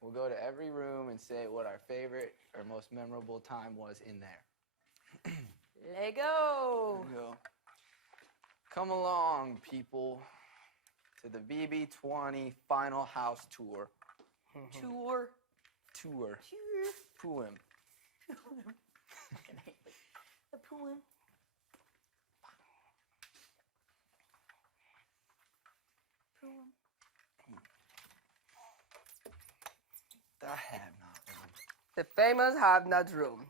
We'll go to every room and say what our favorite or most memorable time was in there. Lego. There you go. Come along, people, to the BB20 Final House Tour. Tour. Tour. Poem. The poem. Poem. The Have-Not Room. The famous have-not room.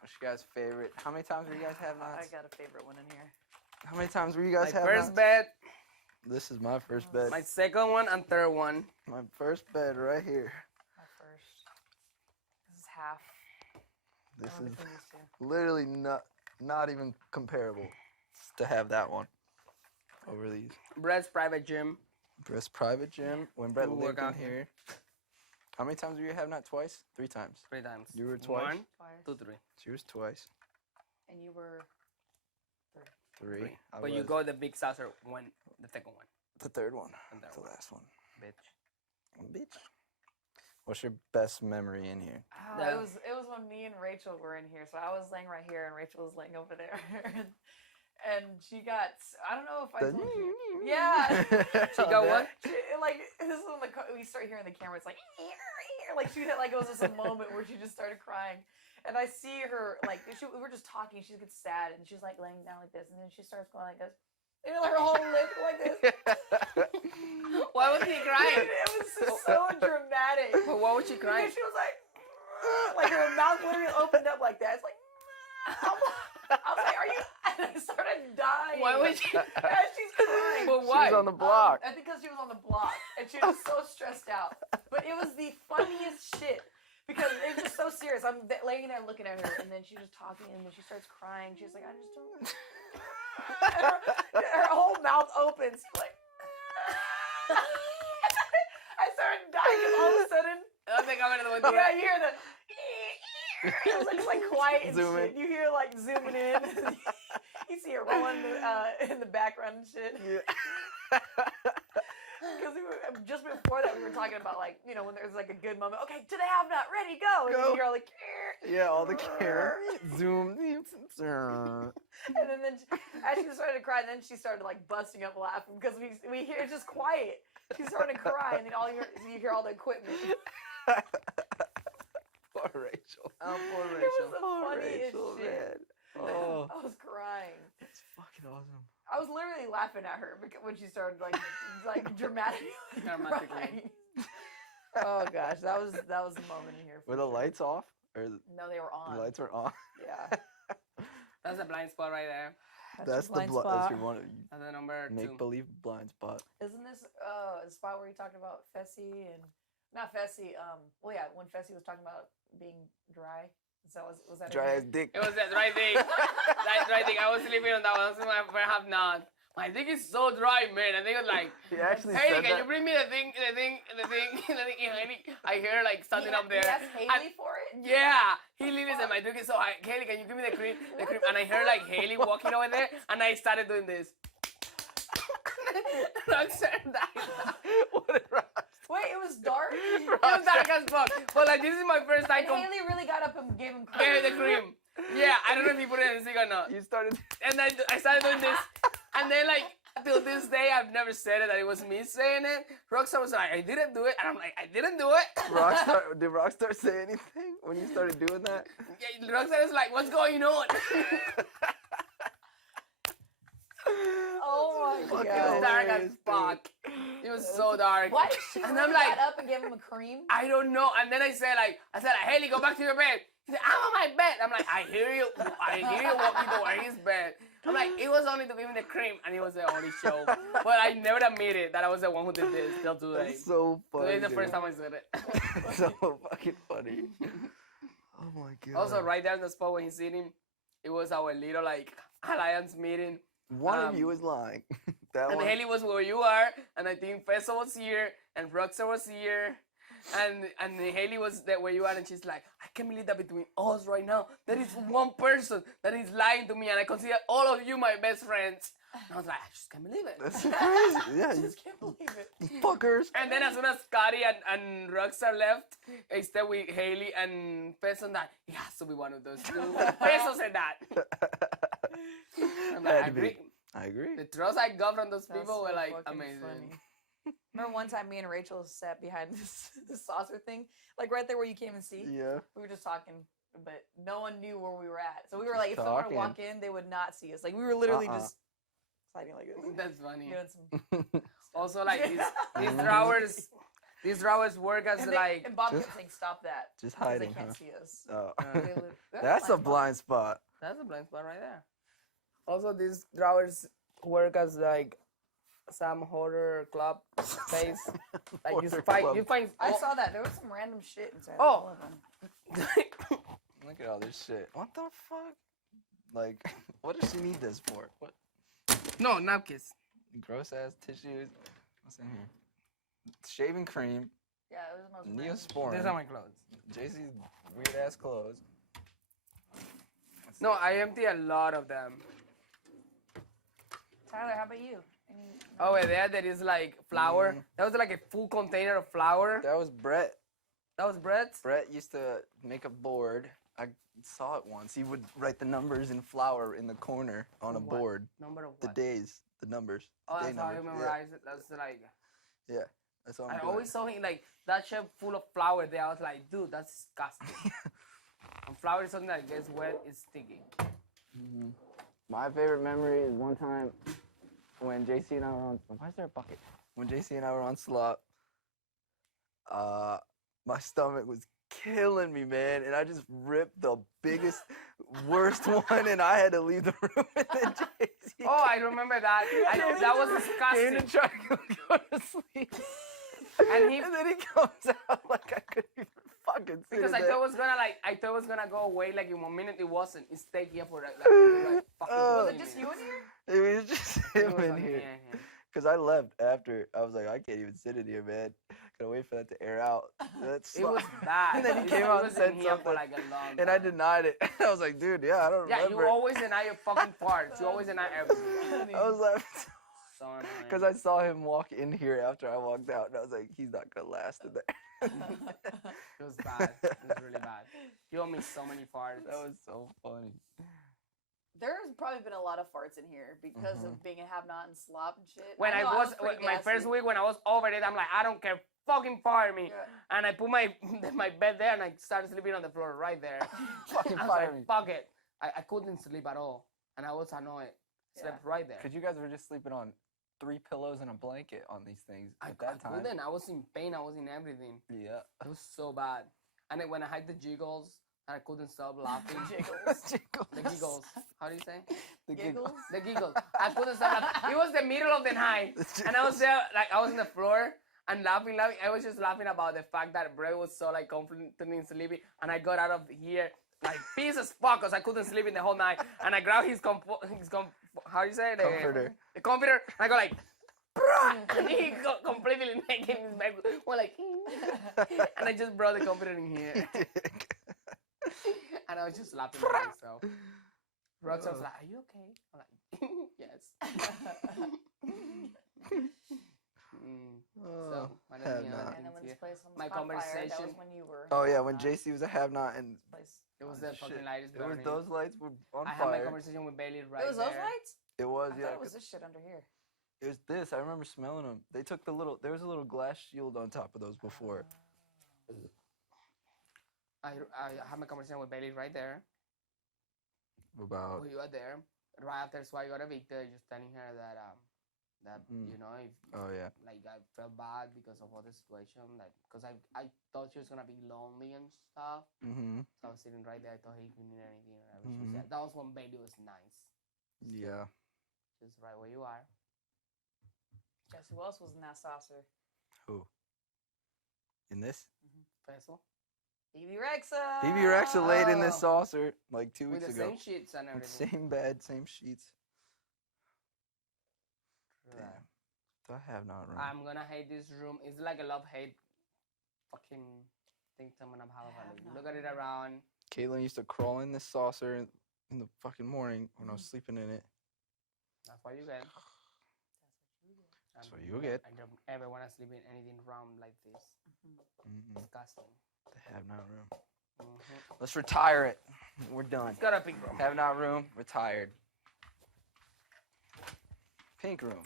What's your guys' favorite? How many times were you guys I have-nots? got a favorite one in here. How many times were you guys My have-nots? first bed, This is my first bed. my second one, and third one. My first bed right here. My first. This is half. This Oh, is between these two. literally not even comparable to have that one over these. Brett's private gym. Brett's private gym. When Brett You lived work in out here. How many times were you have-not? Twice? 3 times. 3 times. You were twice? 1, Twice. 2, 3. She was twice. And you were 3. 3. I But you was go the big saucer when the second one. the third one. And that The one. last one. Bitch. Bitch. What's your best memory in here? Oh, Yeah. it was when me and Rachel were in here. So I was laying right here and Rachel was laying over there. and she got, I don't know if I The- told you. Yeah. She got what? She, like, this is when we start hearing the camera. It's like, like she had, like, it was just a moment where she just started crying. And I see her, like, we were just talking. She gets sad and she's like laying down like this. And then she starts going like this. You know, like her whole lip like this. Why was he crying? It was just so dramatic. But why was she crying? Because she was like her mouth literally opened up like that. It's like, I was like, are you? And I started dying. Why was she? And she's crying. But She why? was on the block. I think because she was on the block and she was so stressed out. But it was the funniest shit because it was just so serious. I'm laying there looking at her and then she's just talking and then she starts crying. She's like, I just don't. her whole mouth opens. She's like, I started dying because all of a sudden, I think I'm gonna do yeah, you hear the. It was like quiet and Zoom shit. in. You hear like zooming in. You see it rolling in the background and shit. Yeah. Because just before that, we were talking about like, you know, when there's like a good moment. Okay, to the have not, ready, go. And Go. then you hear like, Yeah, all the camera. Zoom. and then as she started to cry, then she started like busting up laughing because we hear it's just quiet. She's starting to cry, and then all you hear all the equipment. Poor Rachel. Oh, poor It was Rachel. the Poor funniest Rachel, shit. man. Oh, I was crying. that's fucking awesome. I was literally laughing at her because when she started like dramatically Dramatically. crying. Oh gosh, that was the moment in here. for Were the sure. lights off? Or No, they were on. the lights were on? Yeah. That's a blind spot right there. That's your blind that's spot. your one That's the number 2. make believe blind spot. Isn't this a spot where you talked about Fessy and not Fessy? Well, yeah, when Fessy was talking about being dry. So was that? in Dry here? as dick. It was that right thing. That right thing. I was sleeping on that one. That's my have not. My dick is so dry, man. And they was like, He actually Haley, said can that. you bring me the thing? Haley, I hear like standing up there. He asked Haley for it. Yeah, he literally said my dick is so high. Haley, can you give me the cream? The cream. And I heard like Haley walking over there, and I started doing this. Roxanne died. What did Ross? Wait, it was dark. It was dark as fuck. But like this is my first time. And Haley really got up and gave him Gave credit. the cream. Yeah, I don't know if he put it in the stick or not. You started. And then I started doing this, and then like till this day I've never said it that it was me saying it. Roxanne was like, I didn't do it, and I'm like, I didn't do it. Did Rockstar say anything when you started doing that? Yeah, Roxanne is like, what's going on? Oh my Fucking It was god. dark hilarious, as fuck. It was so dark. Why did she And really I'm like, got up and give him a cream? I don't know. And then I said, Haley, go back to your bed. He said, I'm on my bed. I'm like, I hear you walking toward his bed. I'm like, it was only to give him the cream, and it was the only show. But I never admitted that I was the one who did this till today. That's so funny. Today's the first dude. time I said it. So fucking funny. Oh my god. Also, right there in the spot where he's sitting, it was our little like alliance meeting. One of you is lying. That And one. Haley was where you are, and I think Fessa was here, and Roxa was here, and Haley was there where you are, and she's like, I can't believe that between us right now, there is one person that is lying to me, and I consider all of you my best friends. And I was like, I just can't believe it. That's crazy. Yeah, I you just can't believe it. fuckers. And then as soon as Scotty and Rockstar left, I stayed with Haley and Peso, that it has to be one of those two. Peso said that. I'm like, Had I to be. agree. I agree. The trust I got from those That's people so were like fucking amazing. funny. Remember one time me and Rachel sat behind this saucer thing, like right there where you came and see. Yeah. We were just talking, but no one knew where we were at. So we were like, if someone were to walk in, they would not see us. Like we were literally just sliding like this. That's funny. Doing some Also, like these Mhm. drawers work as and, like. and Bob Just- kept saying, "Stop that!" Just because hiding, they can't huh? see us. Oh. They li- That's a spot. blind spot. That's a blind spot right there. Also, these drawers work as like some horror club space. Like you Horror find, club. you find. I saw that there was some random shit inside. Oh. all of them. Look at all this shit. What the fuck? Like, what does she need this for? What no napkins. gross ass tissues? What's in here? Shaving cream, Yeah, it was the most. random shit. Neosporin, These are my clothes. JC's weird ass clothes. No, I empty a lot of them. Tyler, how about you? Any, Oh, wait, there is like flour. Mm. That was like a full container of flour. That was Brett. That was breads. Brett used to make a board. I saw it once. He would write the numbers in flour in the corner on a What? board. Number of The what? days, the numbers. Oh, day that's how I numbers. memorized it. That's like. Yeah, that's all I'm I doing. always saw him like that shit full of flour there. I was like, dude, that's disgusting. And flour is something that gets wet, it's sticky. My favorite memory is one time when JC and I were on. Why is there a bucket? When JC and I were on slop, my stomach was killing me, man, and I just ripped the biggest, worst one, and I had to leave the room. And then JC Oh, I remember that. That was came to disgusting. try to go to sleep. And he- and then he comes out like I couldn't even fucking see Because it. I thought it was gonna go away like in 1 minute. It wasn't. It stayed here for like fucking Was was 20 it just minutes. you in here? It was just It him was in on- here. yeah. Cause I left after. I was like, I can't even sit in here, man. Gotta wait for that to air out. That's It was bad. And then he It came out and was said in here for something, like a long and I time. denied it. I was like, dude, yeah, I don't Yeah, remember. you always deny your fucking parts. You always deny everything. I was like, So annoying. because I saw him walk in here after I walked out, and I was like, he's not gonna last in there. It was bad. It was really bad. You owe me so many farts. That was so funny. There's probably been a lot of farts in here because Mm-hmm. of being a have-not and slop and shit. When I know was pretty my first gassy. week when I was over it, I'm like, I don't care, fucking fire me. Yeah. And I put my my bed there and I started sleeping on the floor right there. Fucking I was fire like, me. fuck it. I couldn't sleep at all, and I was annoyed. Slept right there. Cause you guys were just sleeping on 3 pillows and a blanket on these things I at that time. couldn't. I was in pain. I was in everything. Yeah. It was so bad. And then when I had the jiggles, I couldn't stop laughing. Jiggles. The giggles. How do you say? The Giggles? The giggles. I couldn't stop laughing. It was the middle of the night. The And I was there, like, I was on the floor and laughing. I was just laughing about the fact that Brett was so, like, confident and sleepy. And I got out of here, like, pissed as fuck because I couldn't sleep in the whole night. And I grabbed how do you say it? Comforter. The comforter. And I go, like, "Bruh!" And he got completely naked in his bed. We're like, and I just brought the comforter in here. And I was just laughing at myself. Roxanne was like, "Are you okay?" I'm like, "Yes." So, I don't have know. not. And then when this place almost My caught fire, that conversation- was when you were. Oh yeah, when JC was a have-not and Place. It was Oh, the fucking shit. lightest it was burning. those lights were on I had my fire. conversation with Bailey right It was there. those lights? It was, I yeah. thought it was 'cause this shit under here. it was this. I remember smelling them. They took the little. There was a little glass shield on top of those before. I had my conversation with Bailey right there. About. We were there. Right after Swag got evicted, just telling her that Mm. you know, if Oh yeah. like I felt bad because of all the situation, like because I thought she was gonna be lonely and stuff. Mm-hmm. So I was sitting right there. I thought, hey, if you need anything, or whatever. She Mhm. said that was when Bailey was nice, Yeah. just right where you are. Guess who else was in that saucer? Who? In this? Peso. BB Rexa. BB Rexa laid in this Oh. saucer like 2 With weeks the ago. same sheets and With everything. same bed, same sheets. Right. Damn. Do I have not room? I'm gonna hate this room. It's like a love hate fucking think I'm gonna have a have look. not Look at it heard. around. Caitlin used to crawl in this saucer in the fucking morning when I was sleeping in it. That's what you get. That's what you get. I don't ever want to sleep in anything round like this. Mm-mm. Disgusting. The have not room. Mm-hmm. Let's retire it. We're done. It's got a pink room. Have not room, retired. Pink room.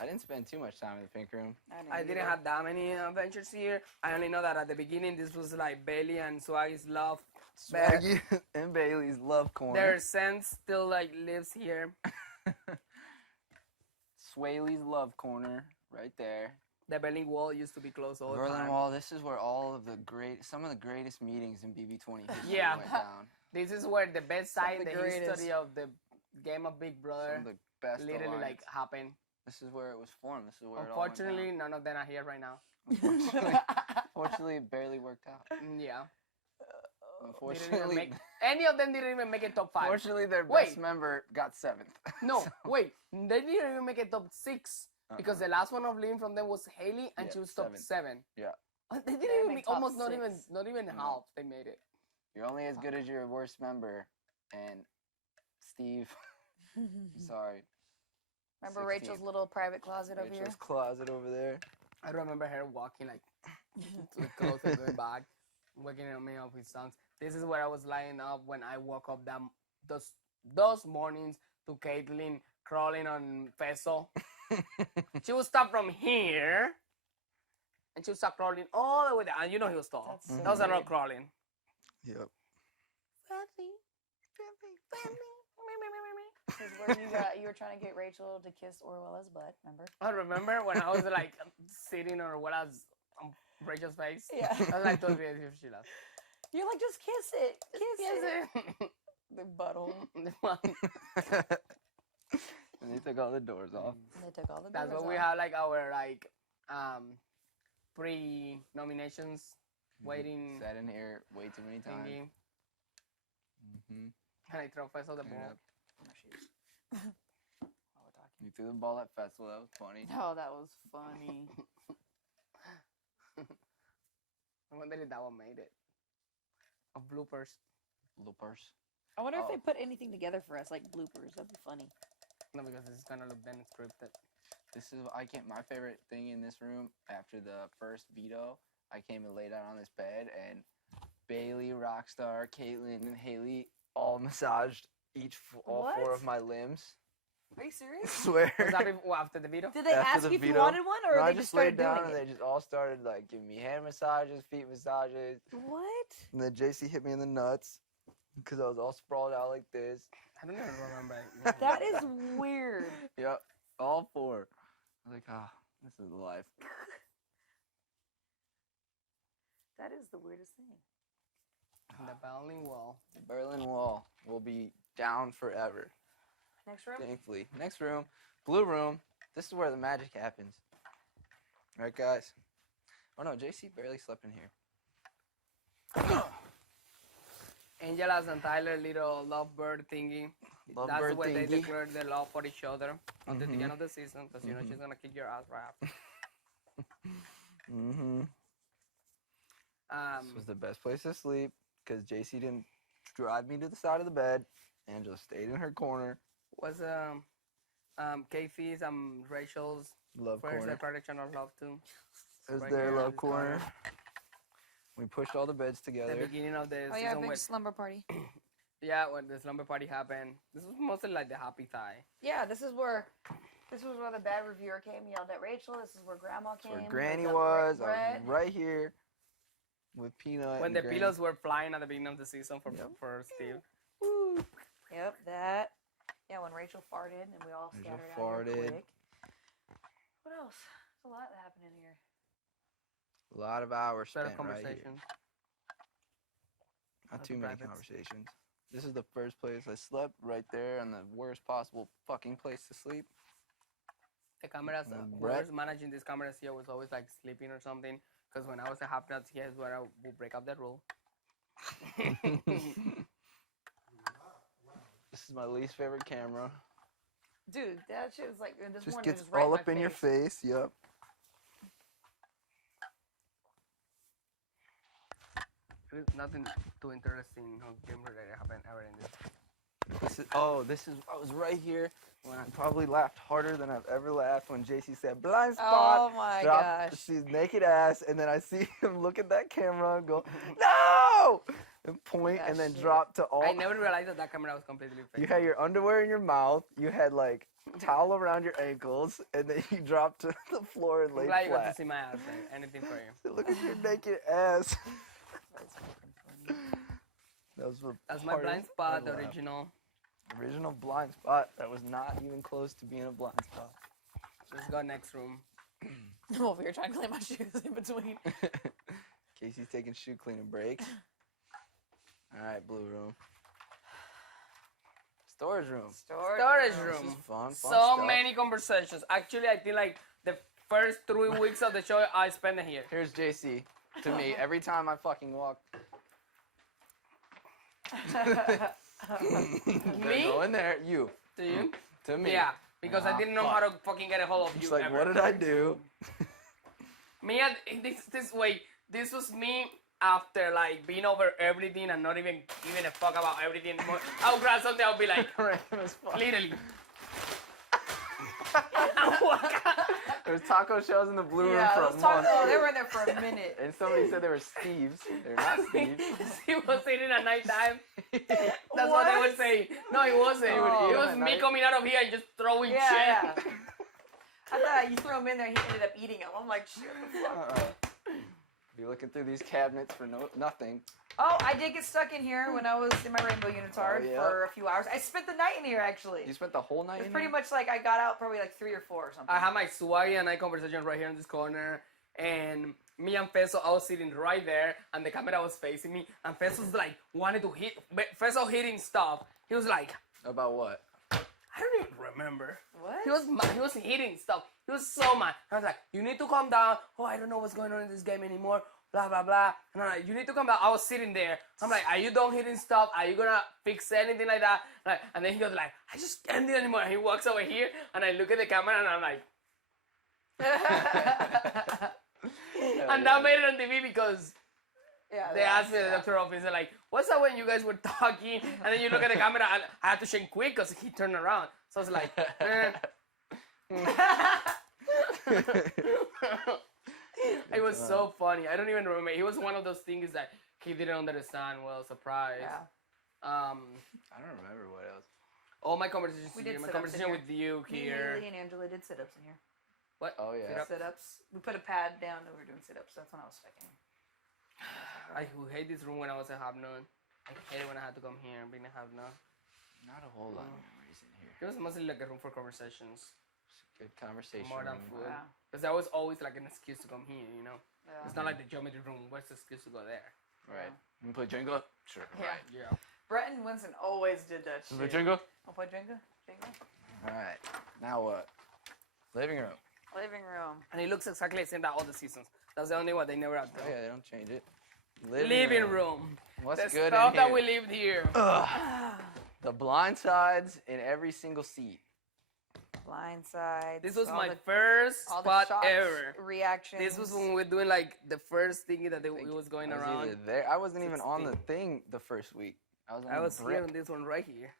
I didn't spend too much time in the pink room. I didn't have that many adventures here. I only know that at the beginning this was like Bailey and Swaggy's love. Swaggy and Bailey's love corner. Their sense still like lives here. Swaley's love corner, right there. The Berlin Wall used to be closed all the Berlin time. Wall. This is where all of some of the greatest meetings in BB20 history Yeah. went down. This is where the best Some of side in the the greatest. history of the game of Big Some Brother of the best literally alliance. like happened. This is where it was formed. This is where Unfortunately, none of them are here right now. it all went down. Unfortunately, it barely worked out. Yeah. Unfortunately, Any of them didn't even make it top 5. fortunately, their Wait. best member got 7th. No, So, wait. They didn't even make it top 6 because the last one of leaving from them was Haley, and Yeah, she was top 7. 7. Yeah. They didn't They even make make top almost not 6. even No. half. They made it. You're only as good as your worst member, and Steve, sorry. Remember 16th. Rachel's little private closet over here? Rachel's closet over there. I remember her walking like to the closet, going back, waking me up with songs. This is where I was lying up when I woke up those mornings to Caitlin crawling on Feso. She would start from here, and she would start crawling all the way down. And you know he was tall. That's so That was another weird. crawling. Yep. This is where you were trying to get Rachel to kiss Orwella's butt, remember? I remember when I was like sitting on Orwella's Rachel's face. Yeah. I was like, totally if she laughed. You're like, just kiss it. Kiss it. The butthole. And they took all the doors off. And they took all the That's doors what we off. have like our like pre-nominations waiting Sat in here way too many times. thingy. Hmm And I throw Feso the Clean ball. up. Oh, shoes. While we're talking. You threw the ball at Festival. That was funny. Oh, that was funny. I wonder if that one made it. Of bloopers. Loopers. I wonder if Oh. they put anything together for us, like bloopers. That'd be funny. No, because it's gonna look then scripted. This is my favorite thing in this room. After the first veto, I came and laid out on this bed, and Bailey, Rockstar, Caitlin, and Haley all massaged all 4 What? of my limbs. Are you I serious? swear. Was that before, after the video? Did they After ask the you if you veto- wanted one, or No, I they just laid started down doing and it? they just all started like giving me hand massages, feet massages, What? and then JC hit me in the nuts because I was all sprawled out like this. I don't even remember. That is weird. Yep, all 4. I was like, this is life. That is the weirdest thing. The Berlin Wall. The Berlin Wall will be down forever, Next room? thankfully. Next room, blue room. This is where the magic happens. Right, guys? Oh no, JC barely slept in here. Angela's and Tyler little lovebird thingy. That's Lovebird when they thingy. declared their love for each other until the Mhm. end of the season, because you know Mhm. she's gonna kick your ass right after. Mm-hmm. This was the best place to sleep because JC didn't drive me to the side of the bed. Angela stayed in her corner. Was Katie's Rachel's Love first corner. declaration of love too. It was right their here, love this corner. We pushed all the beds The together. beginning of the Oh yeah, season big when slumber party. when the slumber party happened. This was mostly like the happy thigh. Yeah, this was where the bad reviewer came, yelled at Rachel. This is where Grandma That's came. where heads Granny up was. I Brett. was right here with Peanut. When and the Granny. pillows were flying at the beginning of the season Yep. for Steve. Woo. Yep, that. Yeah, when Rachel farted and we all Rachel scattered out farted. here quick. What else? There's a lot that happened in here. A lot of hours Better spent right here. conversation. Not Lots too of many privates. conversations. This is the first place I slept, right there, on the worst possible fucking place to sleep. The cameras, And Brett? whoever's managing these cameras here was always like sleeping or something. Because when I was a half nuts, here's where I would break up that rule. This is my least favorite camera. Dude, that shit was like this Just morning gets was right all in up my in your face. face. Yep. There's nothing too interesting or game related happened ever in this. This is. I was right here when I probably laughed harder than I've ever laughed when JC said blind Oh spot. my Dropped gosh. his naked ass, and then I see him look at that camera and go, no, and point, and then That shit. drop to all. I never realized that camera was completely fake. You had your underwear in your mouth. You had like towel around your ankles, and then you dropped to the floor and I'm laid glad you got to flat. see my ass. Man. Anything for you. Look at your naked ass. That's fucking funny. That was the That's my part blind of spot, the laugh. original. Blind spot that was not even close to being a blind spot. Let's go next room. I'm over here trying to clean my shoes in between. Casey's taking shoe cleaning breaks. All right, blue room. Storage room. Storage This room. is fun. So stuff. many conversations. Actually, I think like the first 3 weeks of the show I spent it here. Here's JC. To me, every time I fucking walk. Me? Go in there. You. To you? To me. Yeah, because I didn't know how to fucking get a hold of It's you. like, ever. what did I do? Me at this way. This was me after like being over everything and not even giving a fuck about everything. I'll grab something. I'll be like, Random as fuck. literally. There's taco shells in the blue room Yeah, for those a month. tacos, they were in there for a minute. And somebody said they were Steve's. They're not Steve's. He was eating at nighttime. That's what they would say. No, it wasn't. would eat It was at me night? coming out of here and just throwing Yeah, shit. yeah. I thought you threw him in there, he ended up eating them. I'm like, shit, what the fuck? Be looking through these cabinets for nothing. Oh, I did get stuck in here when I was in my rainbow unitard Oh, yeah. for a few hours. I spent the night in here actually. You spent the whole night It's in pretty here? much like I got out probably like 3 or 4 or something. I had my Swaggy and I conversation right here in this corner, and me and Feso, I was sitting right there, and the camera was facing me, and Feso's like wanted to hit, Feso hitting stuff. He was like, About what? I don't even remember. What? He was mad. He was hitting stuff. He was so mad. I was like, you need to calm down. Oh, I don't know what's going on in this game anymore. Blah, blah, blah. And I'm like, you need to calm down. I was sitting there. I'm like, are you done hitting stuff? Are you going to fix anything like that? And then he goes like, I just can't do it anymore. And he walks over here, and I look at the camera, and I'm like, and that made it on TV because Yeah, they asked me at the doctor office, they're like, what's up when you guys were talking? And then you look at the camera, and I had to shake quick because he turned around. So I was like, It was so funny. I don't even remember. He was one of those things that he didn't understand. Well, surprise. Yeah. I don't remember what else. All my conversations We here, did my sit-ups in conversation here. with you Me, here. Lee, and Angela did sit-ups in here. What? Oh, yeah. Sit-up? Sit-ups. We put a pad down and we were doing sit-ups. That's when I was fucking. I hate this room when I was at Half Noon. I hate it when I had to come here and being at Half Noon. Not a whole lot of memories in here. It was mostly like a room for conversations. Good conversation. More than room. food. Wow. Because there was always like an excuse to come here, you know? Yeah. It's not like the geometry room. What's the excuse to go there? Right. You can play Jenga? Sure. Yeah. Right. Yeah. Brett and Winston always did that You shit. play Jenga? Wanna play Jenga? Jenga? Alright. Now what? Living room. Living room. And it looks exactly the same that all the seasons. That's the only one they never had Oh, done. yeah, they don't change it. Living room. What's The good stuff in that here? we lived here. Ugh. The blind sides in every single seat. Blindside. This was my first spot ever. Reactions. This was when we were doing like the first thing that it was going I was around. either there. I wasn't even on the 16. thing the first week. I was on I the was brick. here on this one right here.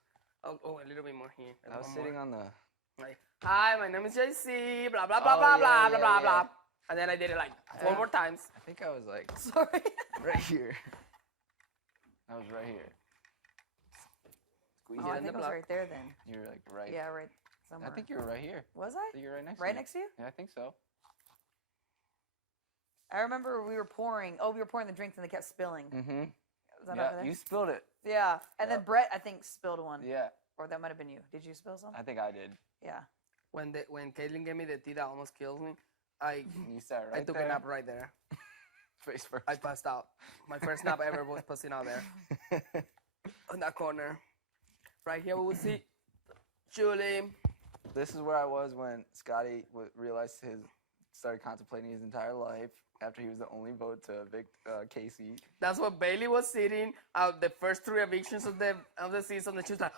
Oh, a little bit more here. I was sitting on the. Like, hi, my name is JC. Blah blah blah Oh, blah yeah, blah yeah, blah blah yeah. blah. And then I did it like 4 Yeah. more times. I think I was like Sorry. right here. I was right here. Squeeze Oh, it I in the think I was block. right there then. You were like right. Yeah, right somewhere. I think you were right here. Was I I? think you're right next. Right to me. next to you? Yeah, I think so. I remember we were pouring. Oh, we were pouring the drinks and they kept spilling. Mm-hmm. Was that Yeah, over there? you spilled it. Yeah. And then Yep. Brett, I think, spilled one. Yeah, Or that might have been you. Did you spill some? I think I did. Yeah. When Caitlin gave me the tea that almost kills me, I You sat right I took there. a nap right there. Face first. I passed out. My first nap ever was passing out there on that corner. Right here we will see Julie. This is where I was when Scotty realized started contemplating his entire life after he was the only vote to evict Casey. That's what Bailey was sitting out the first 3 evictions of the season, and she was like,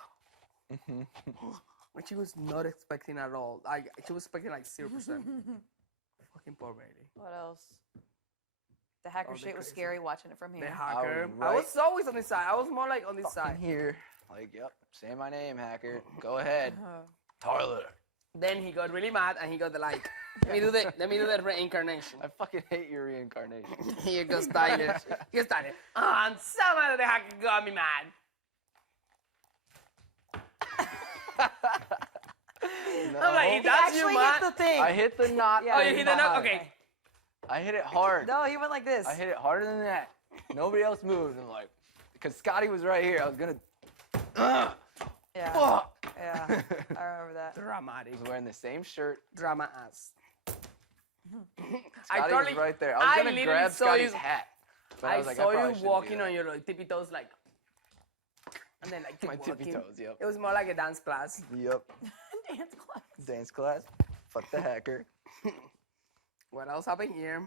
which she was not expecting at all. She was expecting like 0%. Fucking poor Bailey. What else? The hacker Oh, they're shit was crazy. scary watching it from The here. hacker. I right- was always on this side. I was more like on this Fucking side. here. Like, yep, say my name, hacker. Go ahead. Uh-huh. Tyler. Then he got really mad and he got the like. Let me do the reincarnation. I fucking hate your reincarnation. Here goes Tyler. Here's Tyler. Oh, I'm so mad that the hacker got me mad. No. I'm like, He that's you, actually man. hit the thing. I hit the knot. Yeah. Oh, you hit the note? behind. Okay. I hit it hard. No, he went like this. I hit it harder than that. Nobody else moved. I'm like, because Scotty was right here. I was gonna. Yeah. Fuck. Yeah. I remember that. Dramatic. I was wearing the same shirt. Drama ass. Scotty was right there. I was gonna literally grab saw Scotty's you- hat. But I was like, saw probably you shouldn't do walking that. on your like, tippy toes, like, and then like keep My tippy walking. toes. Yep. It was more like a dance class. Yep. Dance class. Dance class. Fuck the hacker. What else happened here?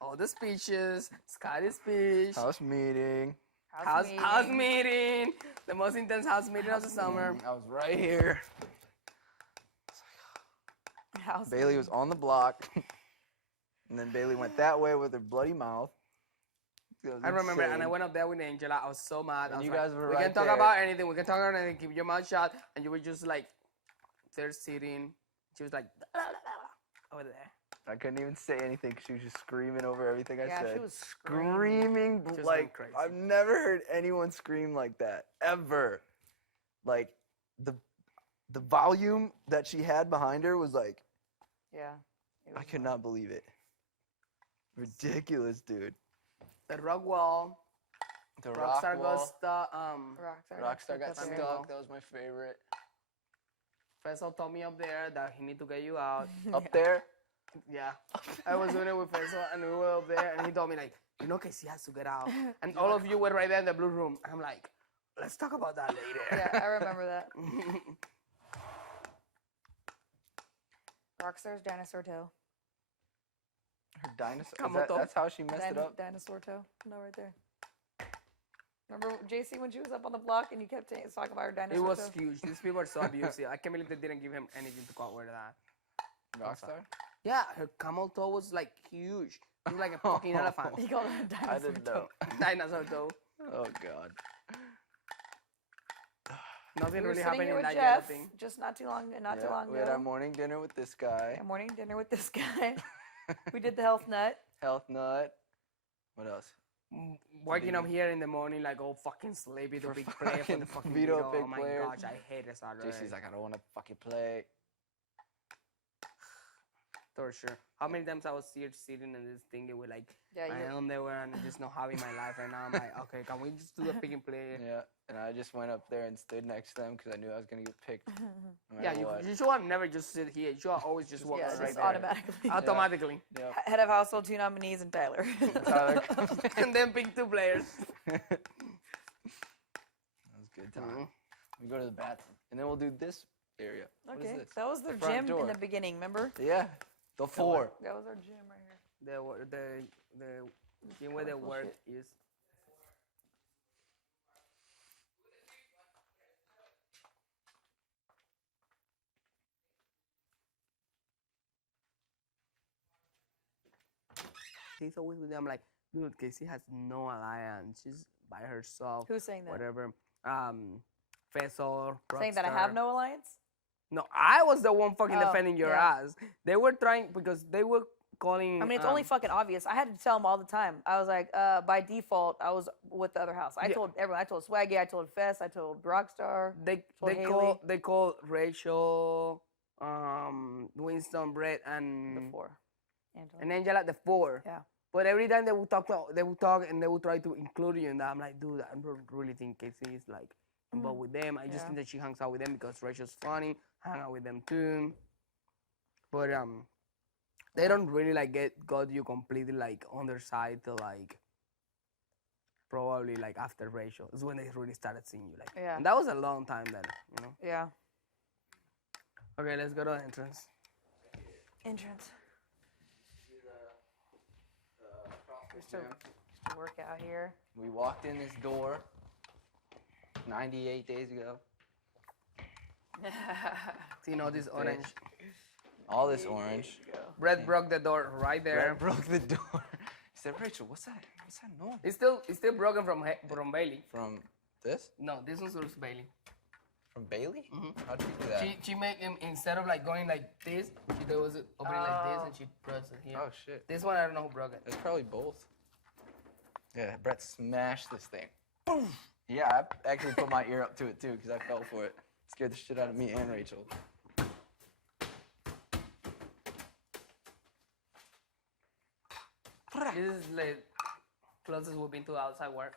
All the speeches, Scotty's speech, House meeting. house meeting, the most intense house meeting of the summer. I was right here. House Bailey was on the block. And then Bailey went that way with her bloody mouth. It was I remember, and I insane. went up there with Angela. I was so mad. I And was you like, guys were we right can talk there. about anything. We can talk about anything. Keep your mouth shut. And you were just like, there sitting. She was like, over there. I couldn't even say anything because she was just screaming over everything I Yeah, said. she was screaming. Screaming She was going like crazy. I've never heard anyone scream like that ever. Like the volume that she had behind her was like Yeah. it I was could loud. not believe it. Ridiculous, dude. The rock wall. The Rockstar got wall. stuck. Rockstar got up there. stuck. That was my favorite. Faisal told me up there that he need to get you out. Up there. Yeah. I was doing it with Faisal, and we were up there, and he told me, like, you know, Casey has to get out. And all of you were right there in the blue room. And I'm like, let's talk about that later. Yeah, I remember that. Rockstar's dinosaur toe. Her dinosaur. Kamoto. That's how she messed it up. Dinosaur toe. No, right there. Remember JC when she was up on the block and you kept talking about her It dinosaur was toe? huge. These people are so abusive. I can't believe they didn't give him anything to call with that. Rockstar. Yeah, her camel toe was like huge. It was like a fucking elephant. He called it a dinosaur I didn't toe. know. Dinosaur toe. Oh God. Nothing We were really sitting happened here in with that yellow Jeff thing. just not too long Yeah, ago. we had our morning dinner with this guy. Yeah, morning dinner with this guy. We did the health nut. Health nut. What else? Waking up here in the morning like all fucking sleepy to For big player for the fucking fucking Vito video. big Oh my player. gosh, I hate this already. JC's like, I don't want to fucking play. Torture. How many times I was here sitting in this thing with like Yeah, my you. underwear and just not having my life right now. I'm like, okay, can we just do a pick and play? Yeah, and I just went up there and stood next to them because I knew I was gonna get picked. No Yeah, matter what. you should have never just sit here. You should have always just walk Yeah, right just there. automatically. Automatically. Yep. Head of household, 2 nominees, and Tyler. Tyler comes in. And then pick 2 players. That was a good time. We go to the bathroom, and then we'll do this area. What is Okay, this? that was their front gym in door. the beginning. Remember? Yeah, the 4. That was our gym right here. The gym where the Colorful work shit. is. He's always with them. I'm like, dude, Casey has no alliance. She's by herself. Who's saying that? Whatever. Faisal, Saying that I have Rockstar. no alliance? No, I was the one fucking Oh, defending your yeah. ass. They were trying because they were calling. I mean, it's only fucking obvious. I had to tell them all the time. I was like, by default, I was with the other house. I Yeah. told everyone. I told Swaggy. I told Fest. I told Rockstar. They Haley. call Rachel, Winston, Brett, The and 4. Angela. and Angela the 4. Yeah. But every time they would talk and they would try to include you in that. I'm like, dude, I don't really think Casey is like involved with them. I just Yeah. think that she hangs out with them because Rachel's funny, hang out with them too. But they don't really like got you completely like on their side till like probably like after Rachel is when they really started seeing you like. Yeah. And that was a long time then, you know. Yeah. Okay, let's go to the entrance. Entrance. Used to work out here. We walked in this door 98 days ago. So, you know this orange. All this orange. Brett broke the door right there. Brett broke the door. He said, Rachel, what's that? What's that noise? It's still broken from Bailey. From this? No, this one's from Bailey. From Bailey? Mhm. How'd you do that? She made him, instead of like going like this, she was opening like this and she pressed it here. Oh, shit. This one I don't know who broke it. It's probably both. Yeah, Brett smashed this thing. Boom! Yeah, I actually put my ear up to it too because I fell for it. Scared the shit out of me and Rachel. This is the closest we've been to outside work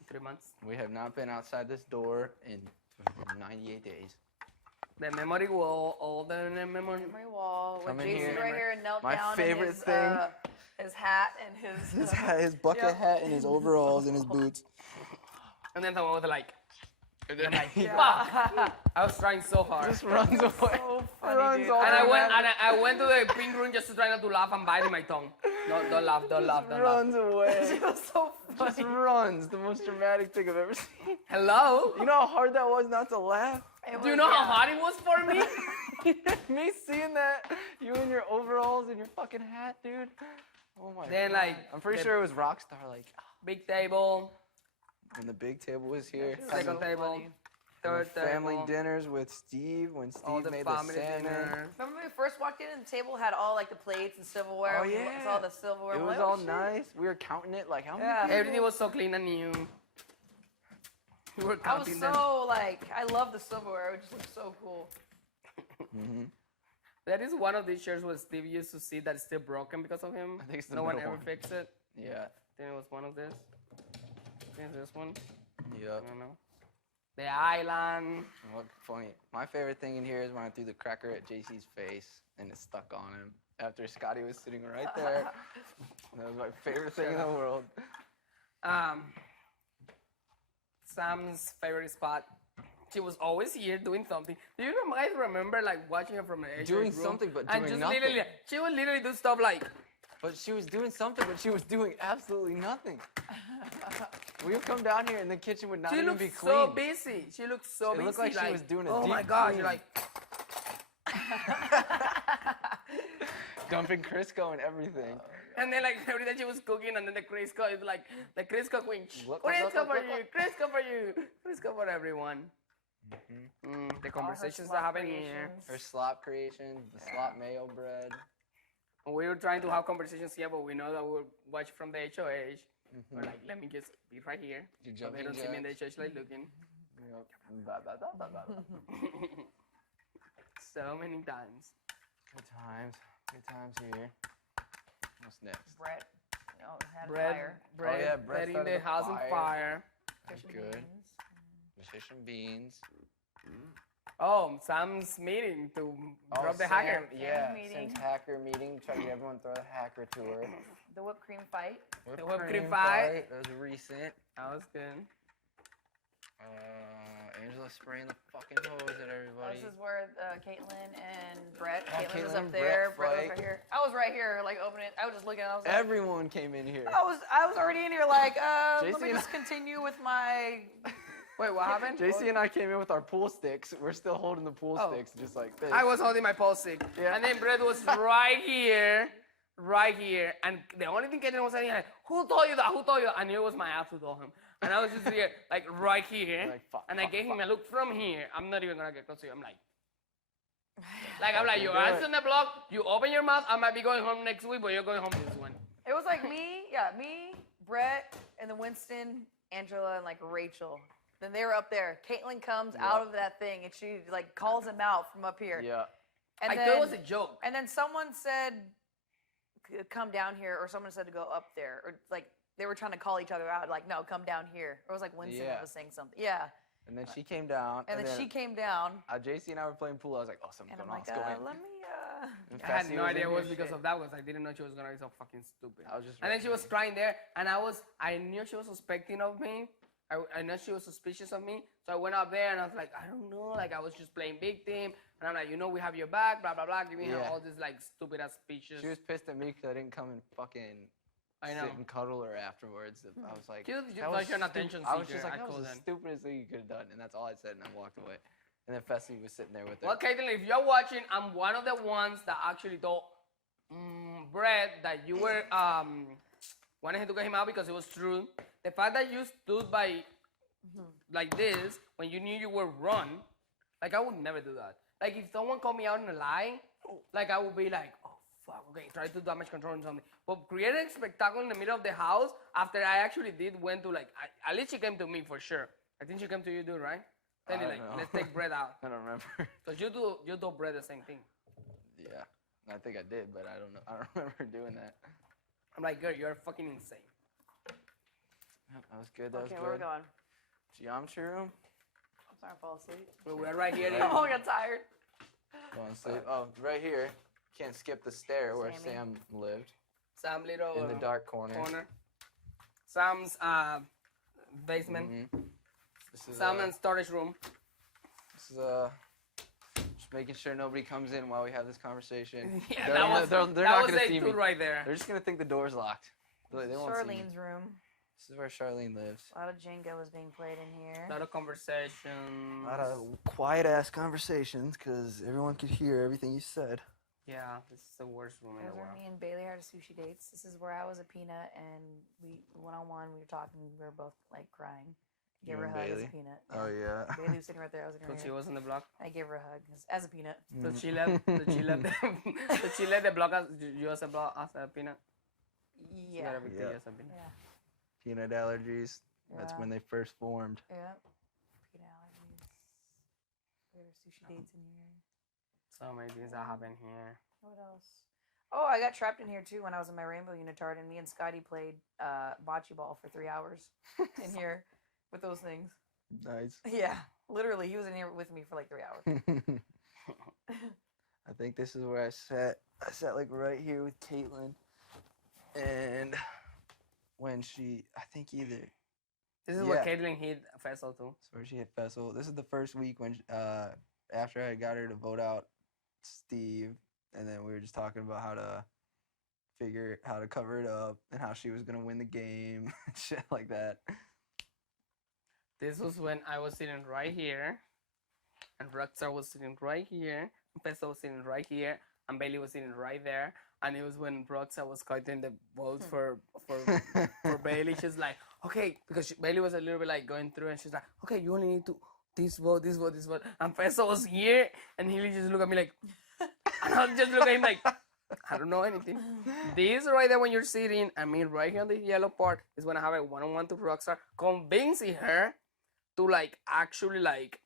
in 3 months. We have not been outside this door in 98 days. The memory wall, all the memory. Memory wall with Come in Jason here. right here and knelt My down favorite in his, thing. His hat and his His bucket Yep. hat and his overalls and his boots. And then someone was like, And then yeah. I was trying so hard. just runs away. So funny, Runs dude. all And over. I went to the pink room just to try not to laugh and biting my tongue. No, don't laugh, don't laugh, don't laugh. Runs away. It was so Just funny. runs. The most dramatic thing I've ever seen. Hello? You know how hard that was not to laugh? It Do you was- know how yeah. hard it was for me? Me seeing that, you in your overalls and your fucking hat, dude. Oh my Then, God. like, I'm pretty the- sure it was Rockstar, like, Big table, when the big table was here. It was second so table, funny. third Family table, dinners with Steve when all Steve the made the family salmon. dinner. Remember when we first walked in and the table had all like the plates and silverware? Oh, We yeah. saw the silverware. It I'm was like, oh, all shit. nice. We were counting it like how many Yeah. people? Everything was so clean and new. We were I was counting them. so like, I love the silverware. It just looked so cool. Mm-hmm. That is one of these shirts where Steve used to see that's still broken because of him. I think it's the No one middle ever one. fixed it. Yeah. Then it was one of this. Then this one. Yep. I don't know. The island. What funny. My favorite thing in here is when I threw the cracker at JC's face and it stuck on him after Scotty was sitting right there. That was my favorite thing in the world. Sam's favorite spot. She was always here doing something. Do you guys remember like watching her from the edge Doing of the room? something, but and doing just nothing. literally, she would literally do stuff like, But she was doing something, but she was doing absolutely nothing. We would come down here and the kitchen would not she even looked be clean. so busy. She looked so It busy. looked like she was doing a oh deep my God, clean. you're like, Dumping Crisco and everything. and then like every time she was cooking, and then the Crisco is like the Crisco queen. Look, Crisco look, for look, you, look. Crisco for you, Crisco for everyone. Mm-hmm. The All her conversations slop that happen here. creations. Her slop creations, the slop mayo bread. We were trying to have conversations here, but we know that we'll watch from the HOH. Mm-hmm. We're like, let me just be right here. Your So they jumping don't see me in the jacks. HOH like looking. Yep. Ba, ba, ba, ba, ba, ba. So many times. Good times. Good times here. What's next? Brett, you know, had a Bread, fire. bread, yeah, Brett setting started the the house on fire. fire. That's Fish and good. beans. The fish and beans. Oh, Sam's meeting to drop the Sam, hacker. Yeah, meeting. since hacker meeting, try to get everyone to throw a hacker tour. The whipped cream fight. The whipped cream fight. That was recent. That was good. Angela spraying the fucking hose at everybody. This is where Caitlin and Brett. Oh, Caitlin was Caitlin up and there. Brett Brett was fight. right here. I was right here, like opening. I was just looking. I was like, Everyone came in here. I was already in here, like, let JC me and just continue with my. Wait, what happened? JC and I came in with our pool sticks. We're still holding the pool Oh. sticks, just like this. I was holding my pole stick. Yeah. And then Brett was right here. Right here. And the only thing Caitlin was saying, like, who told you that? Who told you? I knew it was my ass who told him. And I was just here, like, right here. Like, fuck, and I fuck, gave him fuck. a look from here. I'm not even gonna get close to you. I'm like, I'm like, Fucking your do ass it. on the block. You open your mouth. I might be going home next week, but you're going home this one. It was like me, Brett, and then Winston, Angela, and like Rachel. Then they were up there. Caitlin comes Yeah. out of that thing and she like calls him out from up here. Yeah. And I then, thought it was a joke. and then someone said, "Come down here," or someone said to go up there, or like they were trying to call each other out. Like, no, come down here. Or it was like Winston Yeah. that was saying something. Yeah. And then she came down. And then she came down, JC and I were playing pool. I was like, oh, something's and I'm going on. like, Let's go in. let me. And I had Fessy no was idea in it here, was because shit. of that because I didn't know she was gonna be so fucking stupid. I was just. And then she was crying there, and I knew she was suspecting of me. I know she was suspicious of me, so I went up there and I was like, I don't know, like I was just playing victim, and I'm like, you know, we have your back, blah blah blah, giving her Yeah. all this like stupid ass speeches. She was pissed at me because I didn't come and fucking I know. sit and cuddle her afterwards. I was like, She was that just was like an stu- attention I was seeker, just like, I that was the couldn't. stupidest thing you could have done, and that's all I said, and I walked away. And then Fessy was sitting there with her. Well, Caitlin, if you're watching, I'm one of the ones that actually told Brett that you were wanted to get him out because it was true. The fact that you stood by like this when you knew you were run, like I would never do that. Like if someone called me out in a lie, like I would be like, oh fuck, okay, try to damage control or something. But creating a spectacle in the middle of the house after I actually went to like, at least she came to me for sure. I think she came to you, dude, right? Then I you're don't like, know. let's take bread out. I don't remember. Cause you do bread the same thing. Yeah, I think I did, but I don't know. I don't remember doing that. I'm like, girl, you're fucking insane. Yep, that was good. That Okay, was where we good. going? Geometry room. I'm sorry, I fall asleep. Well, we're right here. Oh, I got tired. Go on sleep. Oh, right here. Can't skip the stair where Sammy. Sam lived Sam little in the dark corner. Sam's basement. Mhm. This is Sam and storage room. this is just making sure nobody comes in while we have this conversation. Yeah, They're- that was they're that not was gonna a see dude me. right there. They're just gonna think the door's locked. They won't see me. Charlene's room. This is where Charlene lives. A lot of Jenga was being played in here. A lot of conversations. A lot of quiet ass conversations because everyone could hear everything you said. Yeah, this is the worst room in This the is where world. me and Bailey had our sushi dates. This is where I was a peanut and we one-on-one we were talking. We were both like crying. I gave You her a and hug as Bailey? a peanut. Oh yeah. Bailey was sitting right there. I was sitting So right she here. was on the block. I gave her a hug as a peanut. So she left. So she left. So she left the block as you as a block as a peanut. She got Yeah. everything Yeah. as a peanut. Yeah. Peanut allergies. That's Yeah. when they first formed. Yeah. Peanut allergies. We had our sushi dates in here. So many things that happen here. What else? Oh, I got trapped in here too when I was in my Rainbow Unitard, and me and Scotty played bocce ball for 3 hours in here with those things. Nice. Yeah, literally, he was in here with me for like 3 hours. I think this is where I sat. I sat like right here with Caitlin, and when I think either This is where Yeah. Caitlyn hit Faisal too. that's where she hit Fessel. This is the first week when after I got her to vote out Steve, and then we were just talking about how to cover it up and how she was gonna win the game, shit like that. This was when I was sitting right here, and Rockstar was sitting right here, and Faisal was sitting right here, and Bailey was sitting right there. And it was when Rockstar was counting the votes for Bailey. She's like, okay, because Bailey was a little bit like going through, and she's like, okay, you only need to this vote, this vote, this vote. And Faisal was here, and he just looked at me like, and I just look at him like, I don't know anything. This right there when you're sitting, I mean, right here on the yellow part is when I have a one-on-one to Rockstar, convincing her to like actually like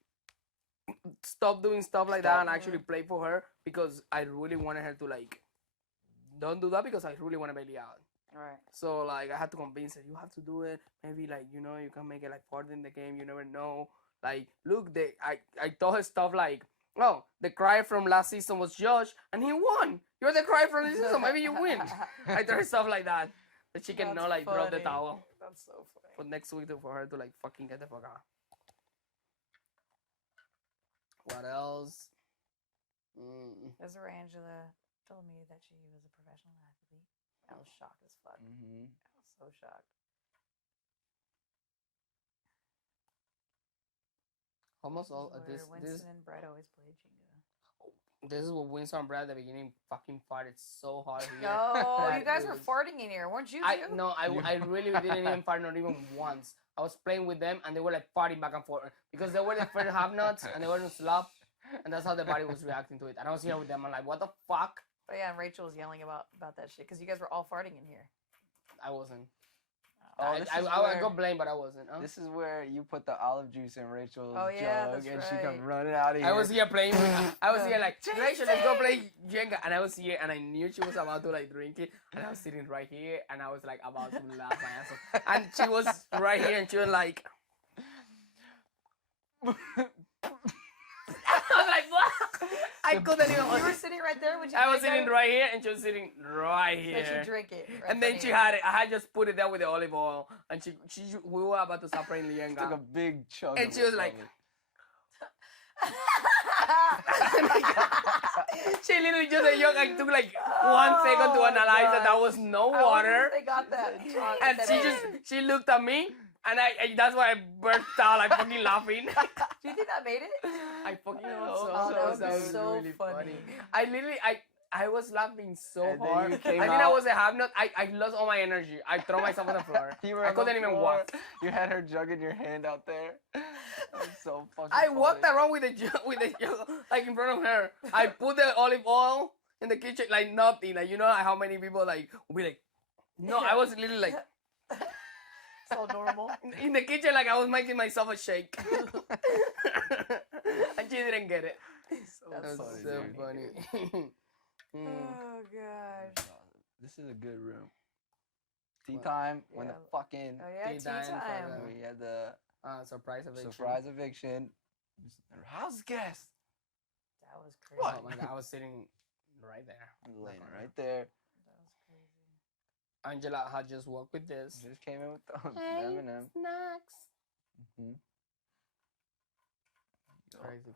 stop doing stuff like that and actually play for her because I really wanted her to like don't do that because I really want to Bailey out. Right. So like I had to convince her, you have to do it. Maybe like you can make it like part in the game. You never know. Like look, I told her stuff like, oh, the cry from last season was Josh and he won. You're the cry from this season. Maybe you win. I told her stuff like that she can That's like drop the funny. towel. That's so funny. For next week for her to like fucking get the fuck out. What else? Desiree Angela told me that she was a professional athlete. I was shocked as fuck. Mm-hmm. I was so shocked. Almost all This is where Winston and Brett always played Jenga. this is what Winston and Brad at the beginning fucking farted so hard here. No, that you guys it were was- farting in here, weren't you? I too? no, I really didn't even fart not even once. I was playing with them and they were like farting back and forth because they were the first half nuts and they were in slop, and that's how the body was reacting to it. And I was here with them. I'm like, what the fuck? But yeah, and Rachel was yelling about that shit because you guys were all farting in here. I wasn't. Oh, this is I where- got blamed, but I wasn't. Huh? This is where you put the olive juice in Rachel's Oh, yeah, jug, that's and she right. come running out of here. I was here playing. I was here like, Jason! Rachel, let's go play Jenga. And I was here, and I knew she was about to like drink it, and I was sitting right here, and I was like about to laugh my ass off. And she was right here, and she was like, I was like, what? I couldn't even. You were sitting right there when you. I was sitting right here, and she was sitting right Then here. she drink it. Right And then from she you. had it. I had just put it there with the olive oil, and we were about to start playing took a Jenga. big chunk. And of she it was like, from she literally just a young, I took like 1 second to Oh, analyze that God. was no I wonder water. if They got that. And she looked at me, and that's why I burst out like fucking laughing. Do you think that made it? I fucking I hope hope so. so. Oh, that would That be was so really funny. I literally, I was laughing so And then hard. you I came think I out- was a half nut. I lost all my energy. I threw myself on the floor. You were I on the couldn't even floor. walk. You had her jug in your hand out there. That was so fucking I walked funny. around with the jug, like in front of her. I put the olive oil in the kitchen like nothing. Like you know how many people like will be like, no, I was literally like So normal. in the kitchen like I was making myself a shake, and she didn't get it. That was funny, so dude. funny. Mm. Oh gosh. This is a good room. Tea time when the Yeah. fucking Oh yeah, Tea tea time for time. the- we had the Surprise eviction. surprise eviction. House guest. That was crazy. Oh my god, I was sitting right there. Laying right there. That was crazy. Angela had just walked with this. Just came in with the M&M. snacks. Mhm. Crazy.